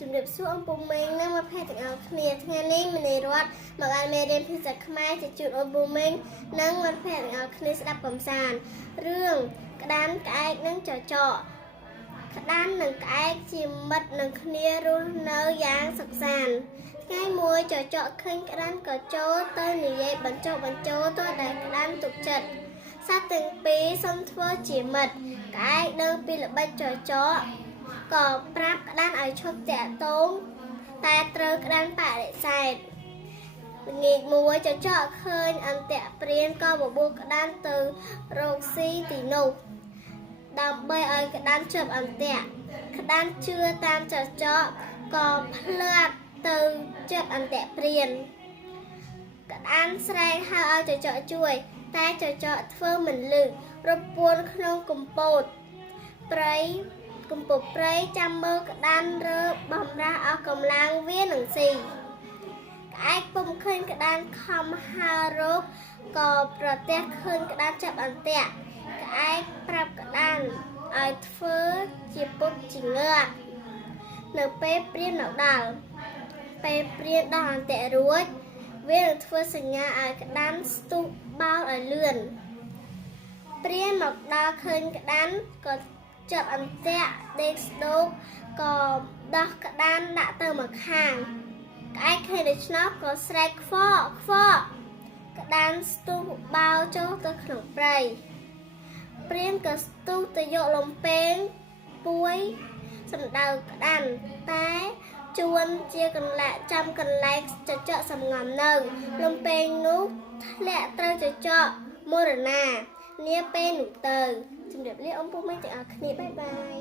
ជំរាបសួរអំពុំមេងនិងមិត្តភក្តិទាំងអស់គ្នាថ្ងៃនេះមនីរតមកបានមេរៀនភាសាខ្មែរជជូនអំពុំមេងនិងមិត្តភក្តិទាំងអស់គ្នាស្ដាប់កំសាន្តរឿងក្តានក្អែកនិងចចកក្តាននិងក្អែកជាមិត្តនឹងគ្នារស់នៅយ៉ាងសុខសាន្តថ្ងៃមួយចចកឃើញក្តានក៏ចូលទៅនិយាយបញ្ចុះបញ្ចូលទៅដែលក្តានទុកចិត្តសត្វទាំងពីរសុំធ្វើជាមិត្តក្អែកដឹងពីល្បិចចចកក៏ប្រាប់ក្តានឲ្យឈប់តាក់ទងតែត្រូវក្តានបដិសេធល្ងាចមួយចចកឃើញអន្ទាក់ព្រានក៏បបួលក្តានទៅរកស៊ីទីនោះដើម្បីឲ្យក្តានជាប់អន្ទាក់ក្តានជឿតាមចចកក៏ផ្លាត់ទៅជាប់អន្ទាក់ព្រានក្តានស្រែកហៅឲ្យចចកជួយតែចចកធ្វើមិនលឺរពួនក្នុងកំពតព្រៃចាំមើលក្តានរើបំរាស់អស់កម្លាំងវានឹងស៊ីក្អែកពុំឃើញក្តានខំហើររកក៏ប្រទះឃើញក្តានចាប់អន្ទាក់ក្អែកប្រាប់ក្តានឲ្យធ្វើជាពុតជាងើនៅពេលព្រានមកដល់ពេលព្រានដល់អន្ទាក់រួចវានឹងធ្វើសញ្ញាឲ្យក្តានស្ទុះបោលឲ្យលឿនព្រានមកដល់ឃើញក្តានក៏ចាប់អន្ទាក់ដេកស្ដោកក៏ដោះក្តានដាក់ទៅមកខាងក្អែកឃើញដូច្នោះក៏ស្រែកខ្វក់ក្តានស្ទុះបោលចូលទៅក្នុងព្រៃព្រានក៏ស្ទុះទៅយកលំពែងពួយសម្ដៅក្តានតែជួនជាកន្លែងចាំកន្លែងចចកសំងំនៅលំពែងនោះធ្លាក់ត្រូវចចកមរណានាពេលនោះទៅជំរាបលាអំពុកមេទាំងអស់គ្នាបាយបាយ